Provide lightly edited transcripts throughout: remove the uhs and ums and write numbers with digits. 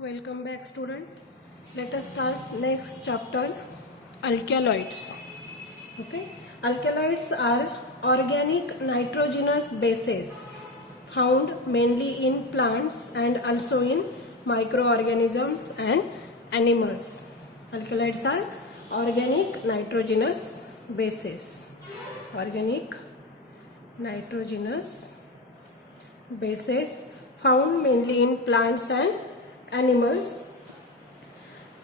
Welcome back, student. Let us start next chapter, alkaloids. Okay, alkaloids are organic nitrogenous bases found mainly in plants and also in microorganisms and animals. Alkaloids are organic nitrogenous bases. Organic nitrogenous bases found mainly in plants and animals.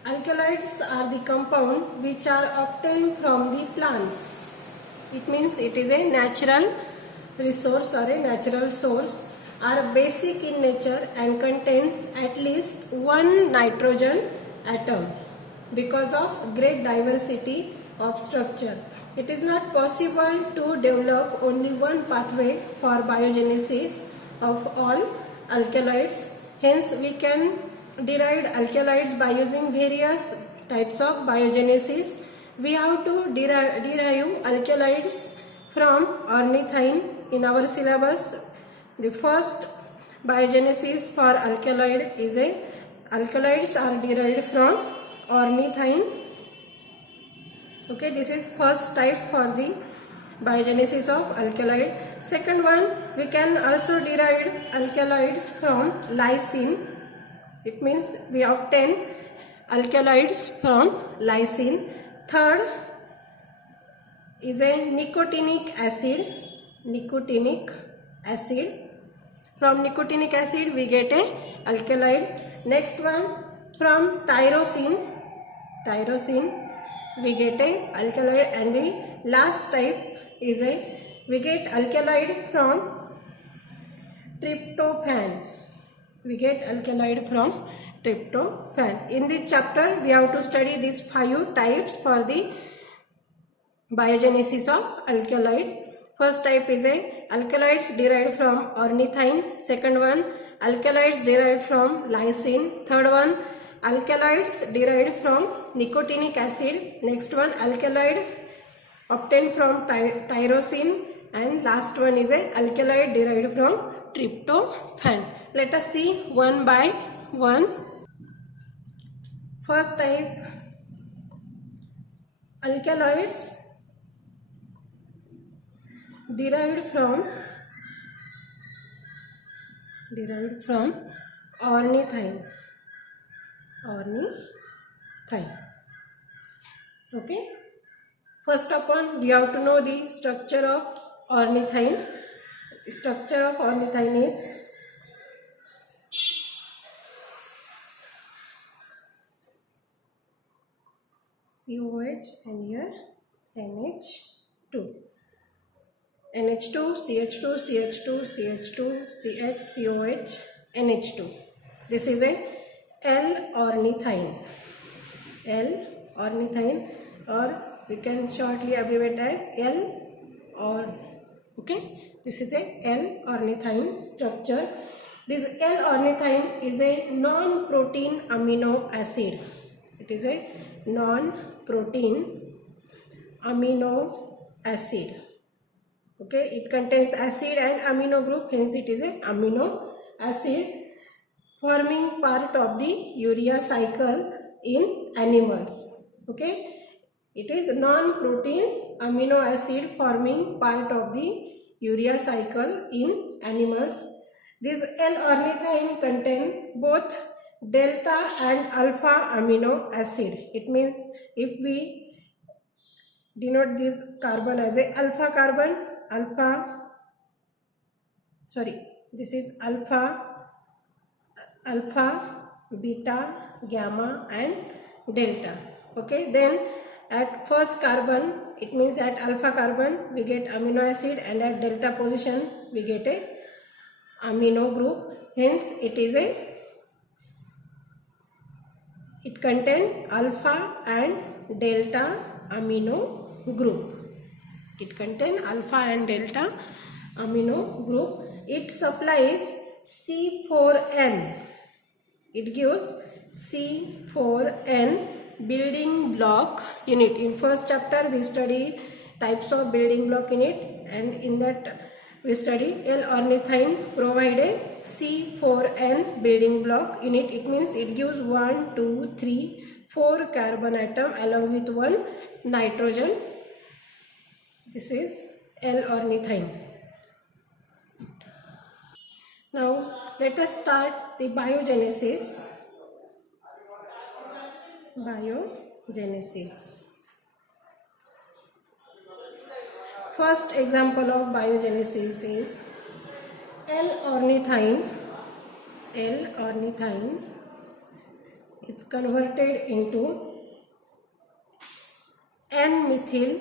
Alkaloids are the compound which are obtained from the plants. It means it is a natural resource or a natural source, are basic in nature and contains at least one nitrogen atom. Because of great diversity of structure, it is not possible to develop only one pathway for biogenesis of all alkaloids. Hence, we can derive alkaloids by using various types of biogenesis. We have to derive alkaloids from ornithine in our syllabus. The first biogenesis for alkaloid is alkaloids are derived from ornithine. Okay, this is first type for the biogenesis of alkaloid. Second one, we can also derive alkaloids from lysine. It means we obtain alkaloids from lysine. Third is a nicotinic acid. Nicotinic acid. From nicotinic acid we get a alkaloid. Next one, from tyrosine. Tyrosine we get a alkaloid, and the last type is we get alkaloid from tryptophan. We get alkaloid from tryptophan. In this chapter, we have to study these 5 types for the biogenesis of alkaloid. First type is alkaloids derived from ornithine. Second one, alkaloids derived from lysine. Third one, alkaloids derived from nicotinic acid. Next one, alkaloid obtained from tyrosine. And last one is alkaloid derived from tryptophan. Let us see one by one. First type, alkaloids derived from ornithine. Ornithine. Okay. First of all, we have to know the structure of ornithine. The structure of ornithine is COH and here NH2. NH2, CH2, CH2, CH2, CH, COH, NH2. This is a L-ornithine. L-ornithine, or we can shortly abbreviate as L or. Okay, this is a L-ornithine structure. This L-ornithine is a non-protein amino acid. It is a non-protein amino acid. Okay, it contains acid and amino group, hence it is a amino acid forming part of the urea cycle in animals. Okay, it is non-protein amino acid forming part of the urea cycle in animals. This L-ornithine contain both delta and alpha amino acid. It means if we denote this carbon as a this is alpha, beta, gamma and delta. Okay, then at first carbon, it means at alpha carbon we get amino acid, and at delta position we get a amino group. Hence it contains alpha and delta amino group. It contains alpha and delta amino group. It supplies C4N. It gives C4N building block unit. In first chapter we study types of building block unit, and in that we study L-ornithine provide a C4N building block unit. It means it gives 1, 2, 3, 4 carbon atom along with 1 nitrogen. This is L-ornithine. Now let us start the biogenesis. First example of biogenesis is L-ornithine. L-ornithine. It's converted into N-methyl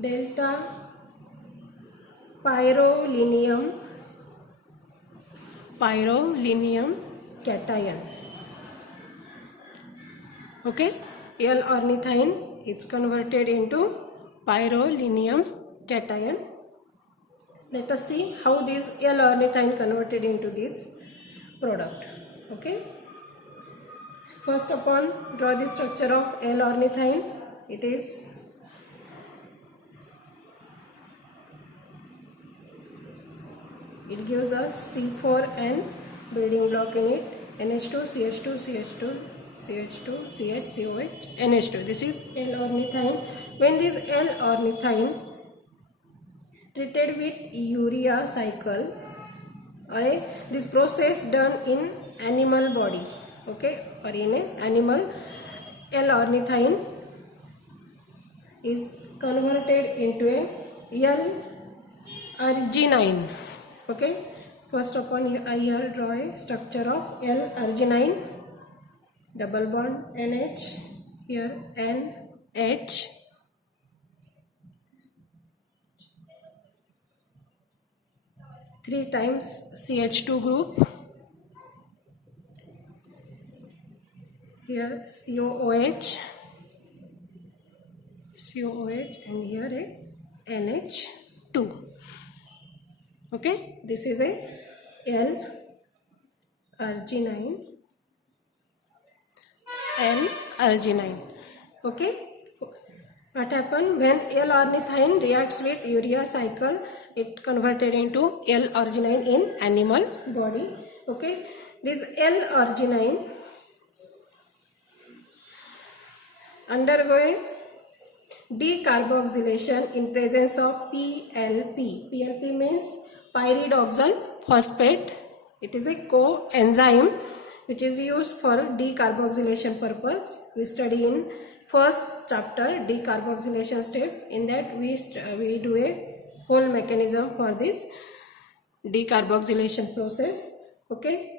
delta pyrrolinium cation. Okay, L-ornithine is converted into pyrrolinium cation. Let us see how this L-ornithine converted into this product. Okay, first upon draw the structure of L-ornithine. It gives us C4N building block unit, NH2, CH2, CH2, CH2, CH, COH, NH2. This is L-ornithine. When this L-ornithine treated with urea cycle, this process done in animal body, okay, or in an animal, L-ornithine is converted into a L-arginine. Okay, first upon I here draw a structure of L-arginine, double bond NH, here NH, three times CH2 group, here COOH, and here a NH2. Okay, this is a L-arginine. Okay, what happened when L-ornithine reacts with urea cycle? It converted into L-arginine in animal body. Okay, this L-arginine undergoing decarboxylation in presence of PLP. PLP means pyridoxal phosphate. It is a coenzyme which is used for decarboxylation purpose. We study in first chapter decarboxylation step. In that we do a whole mechanism for this decarboxylation process. Okay,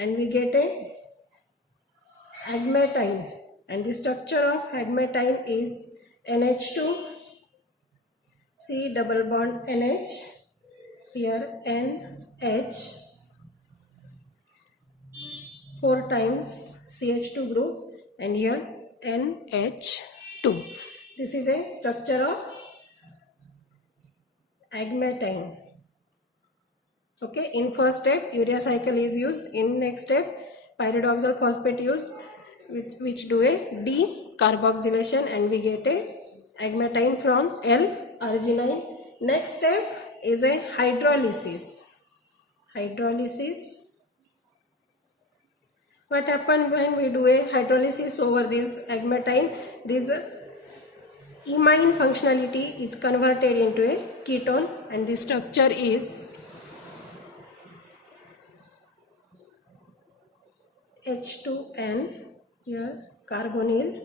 and we get a agmatine, and the structure of agmatine is NH2, C double bond NH, here NH, 4 times CH2 group, and here NH2. This is a structure of agmatine. Okay, in first step urea cycle is used. In next step pyridoxal phosphate used, which do a decarboxylation, and we get a agmatine from L-arginine. Next step is a hydrolysis. What happens when we do a hydrolysis over this agmatine? This imine functionality is converted into a ketone, and the structure is H2N, here carbonyl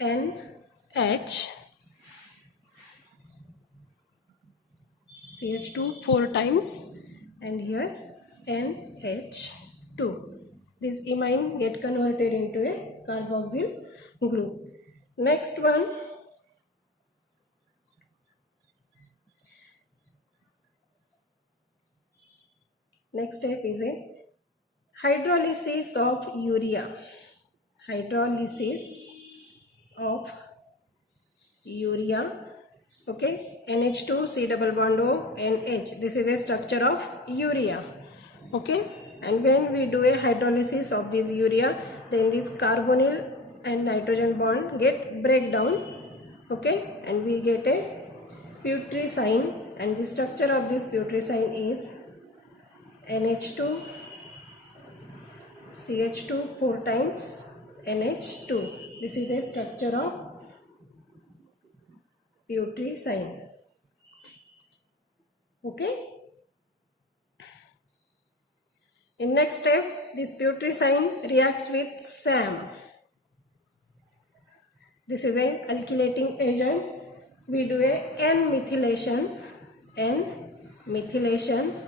NH, CH2 4 times, and here NH2. This imine get converted into a carboxyl group. Next one, next step is a hydrolysis of urea. Okay, NH2 C double bond O NH. This is a structure of urea. Okay, and when we do a hydrolysis of this urea, then this carbonyl and nitrogen bond get break down. Okay, and we get a putrescine, and the structure of this putrescine is NH2 CH2 4 times NH2. This is a structure of putrescine. Okay. In next step, this putrescine reacts with SAM. This is a alkylating agent. We do a N-methylation.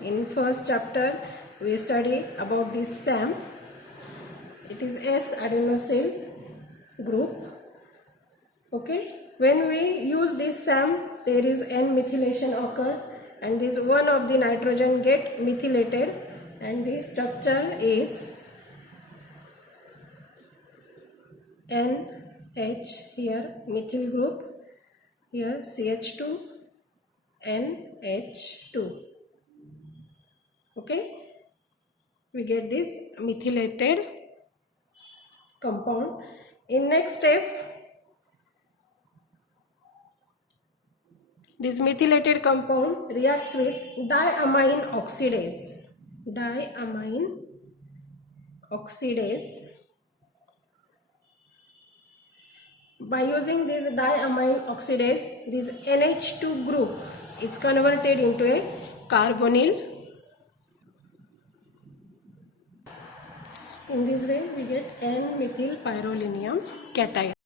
In first chapter, we study about this SAM. It is S-adenosyl group. Okay. When we use this SAM, there is N-methylation occur, and this one of the nitrogen get methylated, and the structure is NH, here methyl group, here CH2, NH2. Okay, we get this methylated compound. In next step, this methylated compound reacts with diamine oxidase. Diamine oxidase. By using this diamine oxidase, this NH2 group is converted into a carbonyl. In this way, we get N-methylpyrrolinium cation.